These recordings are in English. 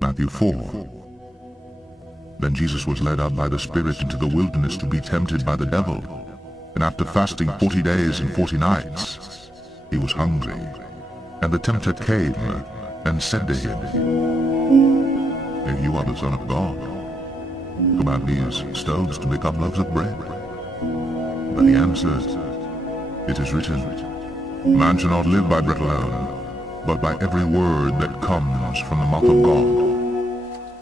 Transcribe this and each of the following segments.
Matthew 4. Then Jesus was led up by the Spirit into the wilderness to be tempted by the devil. And after fasting 40 days and 40 nights, he was hungry. And the tempter came and said to him, If you are the Son of God, command these stones to become loaves of bread. But he answered, It is written, Man shall not live by bread alone, but by every word that comes from the mouth of God.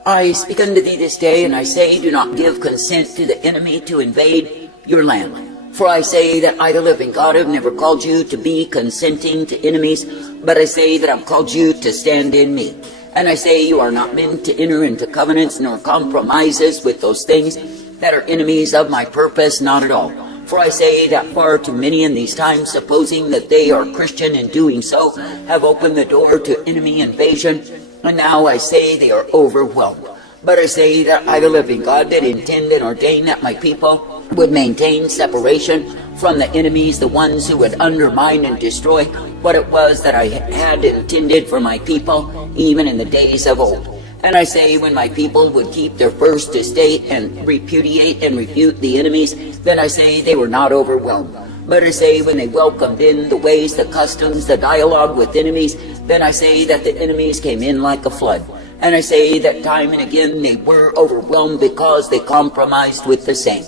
I speak unto thee this day, and I say, do not give consent to the enemy to invade your land. For I say that I, the living God, have never called you to be consenting to enemies, but I say that I've called you to stand in me. And I say you are not meant to enter into covenants nor compromises with those things that are enemies of my purpose, not at all. For I say that far too many in these times, supposing that they are Christian and doing so, have opened the door to enemy invasion, and now I say they are overwhelmed. But I say that I, the living God, did intend and ordain that my people would maintain separation from the enemies, the ones who would undermine and destroy what it was that I had intended for my people, even in the days of old. And I say, when my people would keep their first estate and repudiate and refute the enemies, then I say they were not overwhelmed. But I say, when they welcomed in the ways, the customs, the dialogue with enemies, then I say that the enemies came in like a flood. And I say that time and again they were overwhelmed because they compromised with the same.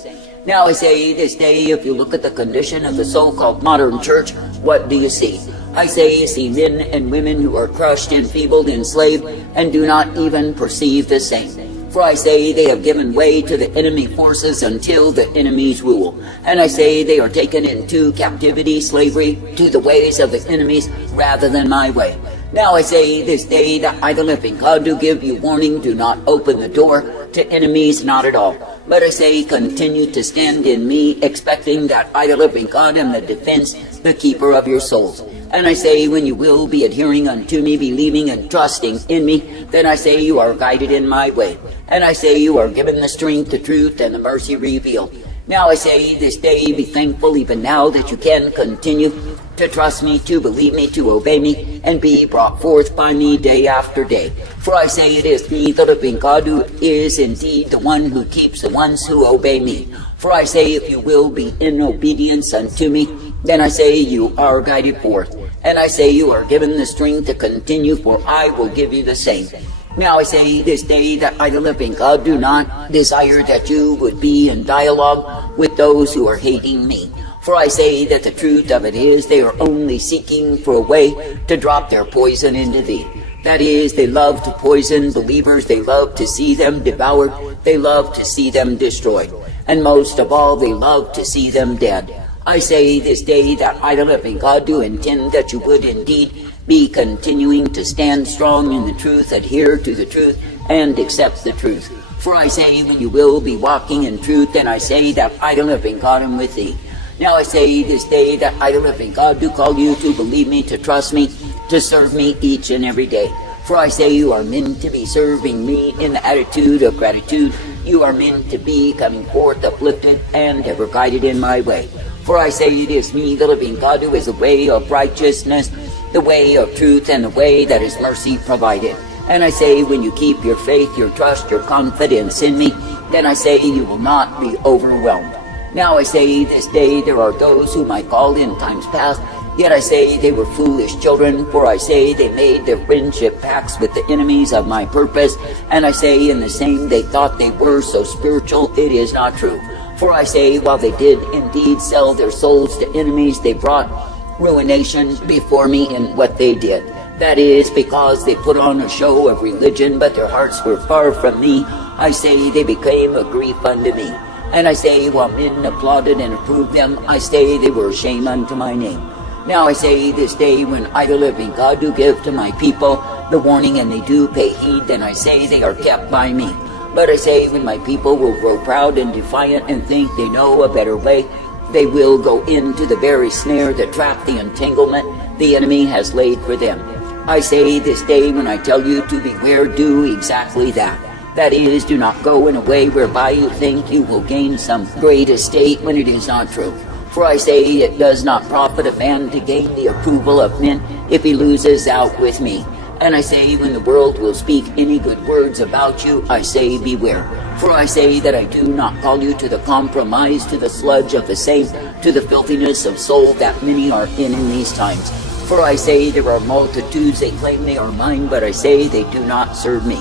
Now I say this day, if you look at the condition of the so-called modern church, what do you see? I say you see men and women who are crushed, enfeebled, enslaved, and do not even perceive the same. For I say they have given way to the enemy forces until the enemies rule. And I say they are taken into captivity, slavery, to the ways of the enemies rather than my way. Now I say this day that I, the living God, do give you warning, do not open the door to enemies, not at all. But I say, continue to stand in me, expecting that I, the living God, am the defense, the keeper of your souls. And I say, when you will be adhering unto me, believing and trusting in me, then I say you are guided in my way. And I say you are given the strength, the truth, and the mercy revealed. Now I say this day, be thankful even now that you can continue to trust me, to believe me, to obey me, and be brought forth by me day after day. For I say it is me, the living God, who is indeed the one who keeps the ones who obey me. For I say, if you will be in obedience unto me, then I say you are guided forth. And I say you are given the strength to continue, for I will give you the same. Now I say this day that I, the living God, do not desire that you would be in dialogue with those who are hating me. For I say that the truth of it is they are only seeking for a way to drop their poison into thee. That is, they love to poison believers, they love to see them devoured, they love to see them destroyed, and most of all, they love to see them dead. I say this day that I, the living God, do intend that you would indeed be continuing to stand strong in the truth, adhere to the truth, and accept the truth. For I say, when you will be walking in truth, then I say that I, the living God, am with thee. Now I say this day that I, the living God, do call you to believe me, to trust me, to serve me each and every day. For I say you are meant to be serving me in the attitude of gratitude. You are meant to be coming forth uplifted and ever guided in my way. For I say it is me, the living God, who is the way of righteousness, the way of truth, and the way that is mercy provided. And I say, when you keep your faith, your trust, your confidence in me, then I say you will not be overwhelmed. Now I say this day there are those whom I called in times past, yet I say they were foolish children, for I say they made their friendship pacts with the enemies of my purpose, and I say in the same they thought they were so spiritual, it is not true. For I say, while they did indeed sell their souls to enemies, they brought ruination before me in what they did. That is, because they put on a show of religion, but their hearts were far from me. I say they became a grief unto me. And I say, while men applauded and approved them, I say they were a shame unto my name. Now I say this day, when I, the living God, do give to my people the warning, and they do pay heed, then I say they are kept by me. But I say, when my people will grow proud and defiant and think they know a better way, they will go into the very snare, the trap, the entanglement the enemy has laid for them. I say this day, when I tell you to beware, do exactly that. That is, do not go in a way whereby you think you will gain some great estate when it is not true. For I say it does not profit a man to gain the approval of men if he loses out with me. And I say, when the world will speak any good words about you, I say, beware. For I say that I do not call you to the compromise, to the sludge of the same, to the filthiness of soul that many are in these times. For I say there are multitudes, they claim they are mine, but I say they do not serve me.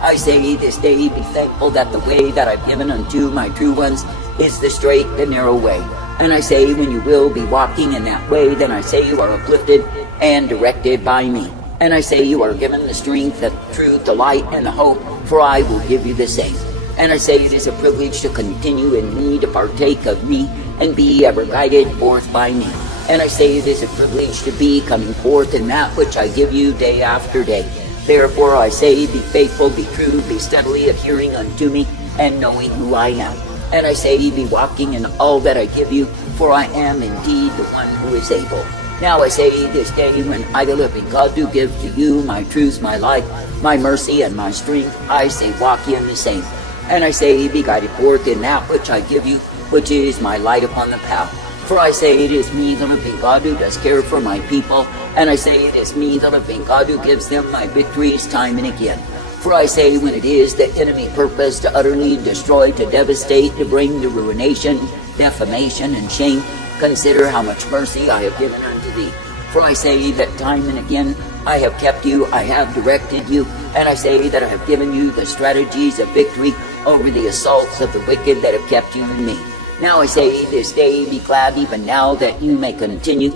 I say this day, be thankful that the way that I've given unto my true ones is the straight, the narrow way. And I say, when you will be walking in that way, then I say you are uplifted and directed by me. And I say you are given the strength, the truth, the light, and the hope, for I will give you the same. And I say it is a privilege to continue in me, to partake of me, and be ever guided forth by me. And I say it is a privilege to be coming forth in that which I give you day after day. Therefore I say, be faithful, be true, be steadily adhering unto me, and knowing who I am. And I say, be walking in all that I give you, for I am indeed the one who is able. Now I say this day, when I, the living God, do give to you my truth, my life, my mercy, and my strength, I say, walk ye in the same. And I say, be guided forth in that which I give you, which is my light upon the path. For I say, it is me, the living God, who does care for my people. And I say, it is me, the living God, who gives them my victories time and again. For I say, when it is the enemy purpose to utterly destroy, to devastate, to bring to ruination, defamation, and shame, consider how much mercy I have given unto thee. For I say that time and again I have kept you, I have directed you, and I say that I have given you the strategies of victory over the assaults of the wicked that have kept you in me. Now I say this day, be glad even now that you may continue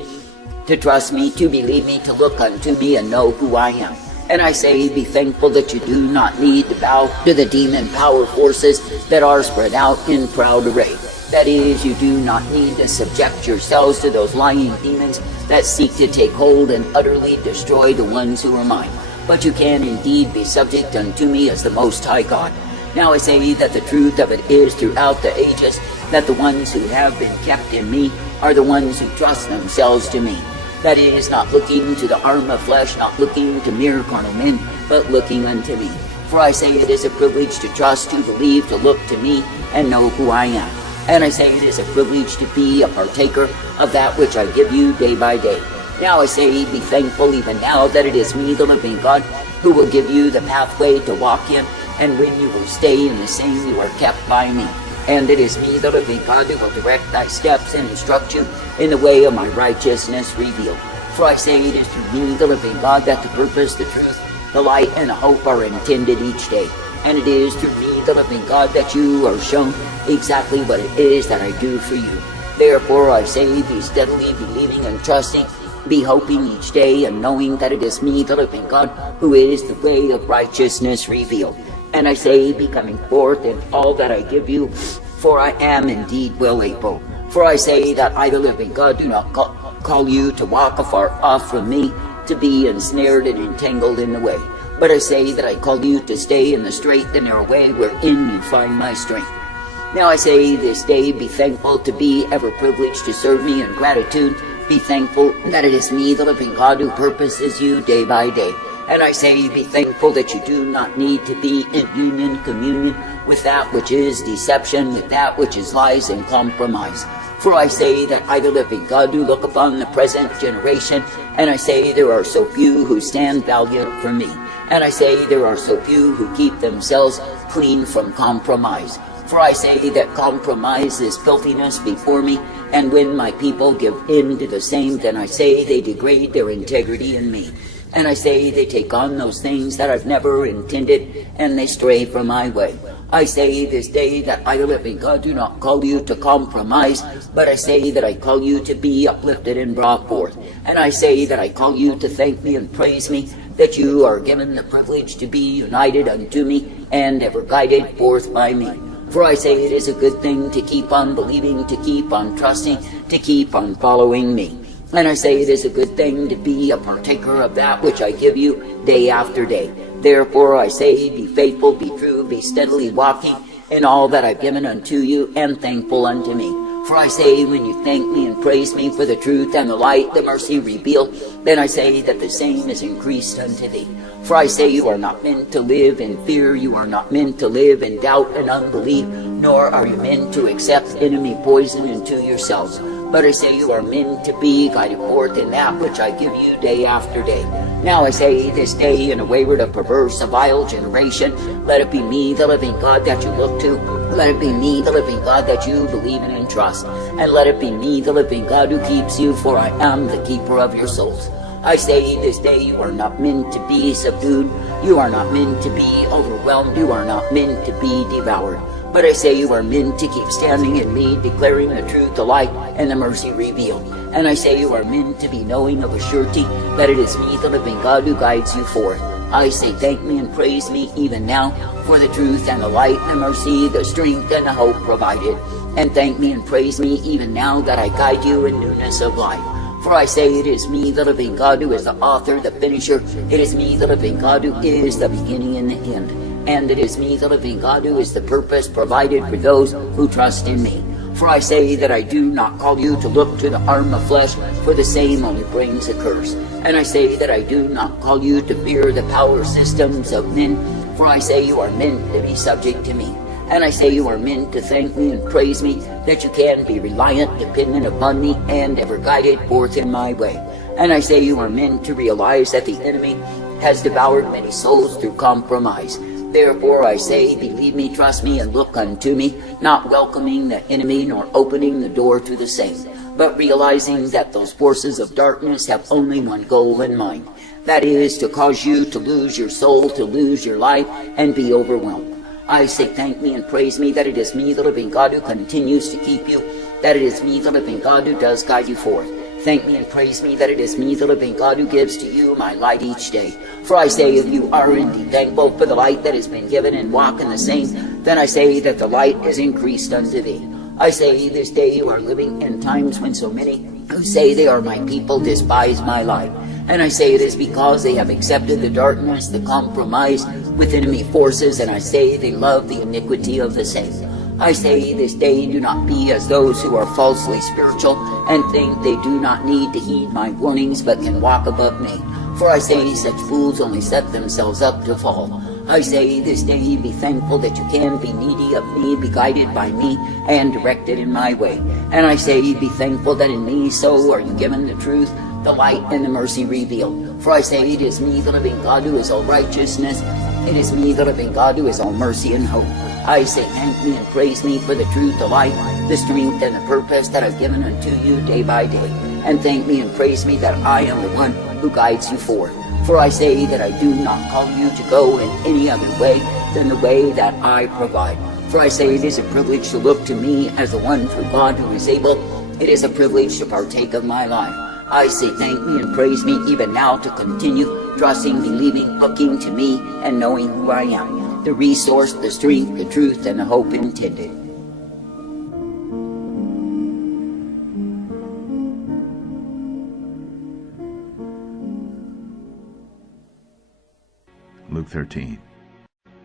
to trust me, to believe me, to look unto me, and know who I am. And I say, be thankful that you do not need to bow to the demon power forces that are spread out in proud array. That is, you do not need to subject yourselves to those lying demons that seek to take hold and utterly destroy the ones who are mine. But you can indeed be subject unto me as the Most High God. Now I say that the truth of it is throughout the ages that the ones who have been kept in me are the ones who trust themselves to me. That is, not looking to the arm of flesh, not looking to mere carnal men, but looking unto me. For I say it is a privilege to trust, to believe, to look to me, and know who I am. And I say it is a privilege to be a partaker of that which I give you day by day. Now I say, be thankful even now that it is me, the living God, who will give you the pathway to walk in, and when you will stay in the same, you are kept by me. And it is me, the living God, who will direct thy steps and instruct you in the way of my righteousness revealed. For I say it is through me, the living God, that the purpose, the truth, the light, and the hope are intended each day. And it is through me, the living God, that you are shown exactly what it is that I do for you. Therefore I say, be steadily believing and trusting, be hoping each day, and knowing that it is me, the living God, who is the way of righteousness revealed. And I say, be coming forth in all that I give you, for I am indeed well able. For I say that I, the living God, do not call you to walk afar off from me, to be ensnared and entangled in the way. But I say that I call you to stay in the straight, the narrow way, wherein you find my strength. Now I say this day, be thankful to be ever privileged to serve me in gratitude. Be thankful that it is me, the living God, who purposes you day by day. And I say, be thankful that you do not need to be in union, communion with that which is deception, with that which is lies and compromise. For I say that I, the living God, do look upon the present generation, and I say there are so few who stand valiant for me. And I say there are so few who keep themselves clean from compromise. For I say that compromise is filthiness before me, and when my people give in to the same, then I say they degrade their integrity in me. And I say they take on those things that I've never intended, and they stray from my way. I say this day that I, the living God, do not call you to compromise, but I say that I call you to be uplifted and brought forth. And I say that I call you to thank me and praise me, that you are given the privilege to be united unto me, and ever guided forth by me. For I say it is a good thing to keep on believing, to keep on trusting, to keep on following me. And I say it is a good thing to be a partaker of that which I give you day after day. Therefore I say, be faithful, be true, be steadily walking in all that I've given unto you, and thankful unto me. For I say, when you thank me and praise me for the truth and the light, the mercy revealed, then I say that the same is increased unto thee. For I say you are not meant to live in fear, you are not meant to live in doubt and unbelief, nor are you meant to accept enemy poison into yourselves. but I say you are meant to be guided forth in that which I give you day after day. Now I say this day, in a wayward, a perverse, a vile generation, let it be me, the living God, that you look to. Let it be me, the living God, that you believe in and trust. And let it be me, the living God, who keeps you, for I am the keeper of your souls. I say this day, you are not meant to be subdued. You are not meant to be overwhelmed. You are not meant to be devoured. But I say you are meant to keep standing in me, declaring the truth, the light, and the mercy revealed. And I say you are meant to be knowing of a surety that it is me, the living God, who guides you forth. I say thank me and praise me even now for the truth and the light and the mercy, the strength and the hope provided. And thank me and praise me even now that I guide you in newness of life. For I say it is me, the living God, who is the author, the finisher. It is me, the living God, who is the beginning and the end. And it is me, the living God, who is the purpose provided for those who trust in me. For I say that I do not call you to look to the arm of flesh, for the same only brings a curse. And I say that I do not call you to fear the power systems of men, for I say you are meant to be subject to me. And I say you are meant to thank me and praise me, that you can be reliant, dependent upon me, and ever guided forth in my way. And I say you are meant to realize that the enemy has devoured many souls through compromise. Therefore I say, believe me, trust me, and look unto me, not welcoming the enemy nor opening the door to the same, but realizing that those forces of darkness have only one goal in mind. That is to cause you to lose your soul, to lose your life, and be overwhelmed. I say thank me and praise me that it is me, the living God, who continues to keep you, that it is me, the living God, who does guide you forth. Thank me and praise me that it is me, the living God, who gives to you my light each day. For I say, if you are indeed thankful for the light that has been given and walk in the same, then I say that the light is increased unto thee. I say this day you are living in times when so many who say they are my people despise my light. And I say it is because they have accepted the darkness, the compromise with enemy forces, and I say they love the iniquity of the same. I say this day, do not be as those who are falsely spiritual and think they do not need to heed my warnings but can walk above me. For I say such fools only set themselves up to fall. I say this day, be thankful that you can be needy of me, be guided by me, and directed in my way. And I say, be thankful that in me so are you given the truth, the light, and the mercy revealed. For I say, it is me, the living God, who is all righteousness. It is me, the living God, who is all mercy and hope. I say thank me and praise me for the truth, the light, the strength, and the purpose that I've given unto you day by day. And thank me and praise me that I am the one who guides you forth. For I say that I do not call you to go in any other way than the way that I provide. For I say it is a privilege to look to me as the one true God who is able. It is a privilege to partake of my life. I say thank me and praise me even now to continue trusting, believing, looking to me, and knowing who I am, the resource, the strength, the truth, and the hope intended. Luke 13.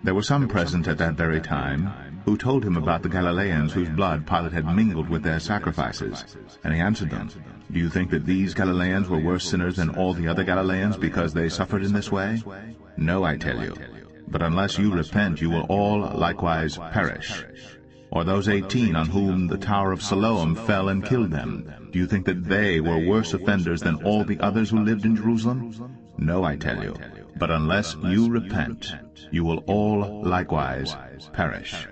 There were some present at that very time who told him about the Galileans whose blood Pilate had mingled with their sacrifices. And he answered them, Do you think that these Galileans were worse sinners than all the other Galileans because they suffered in this way? No, I tell you. But unless you repent, you will all likewise perish. Or those 18 on whom the Tower of Siloam fell and killed them, do you think that they were worse offenders than all the others who lived in Jerusalem? No, I tell you. But unless you repent, you will all likewise perish.